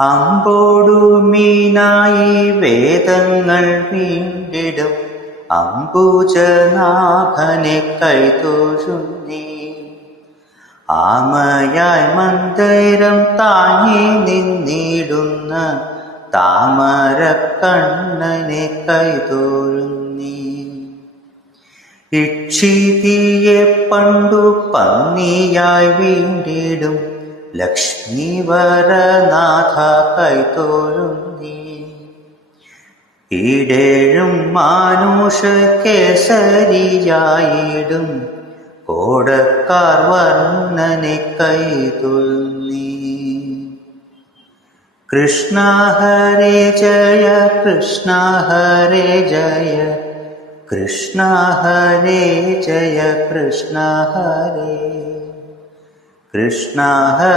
അമ്പോടു മീനായി വേദങ്ങൾ വീണ്ടിടും അംബുജനാഭനെ കൈതൊഴുന്നേ. ആമയായി മന്ദിരം താങ്ങി നിന്നിടുന്ന താമരക്കണ്ണനെ കൈതൊഴുന്നേ. ഇക്ഷിതിയെ പണ്ടു പന്നിയായി വീണ്ടിടും ലക്ഷ്മീവരനാഥ കൈതൊഴുന്നേ. ഈടേഴും മാനുഷ കേസരിയായിടും കോടക്കാർ വർണ്ണനെ കൈതൊഴുന്നേ. കൃഷ്ണ ഹരേ ജയ കൃഷ്ണ ഹരേ ജയ കൃഷ്ണ ഹരേ ജയ കൃഷ്ണ ഹരേ കൃഷ്ണ ഹരേ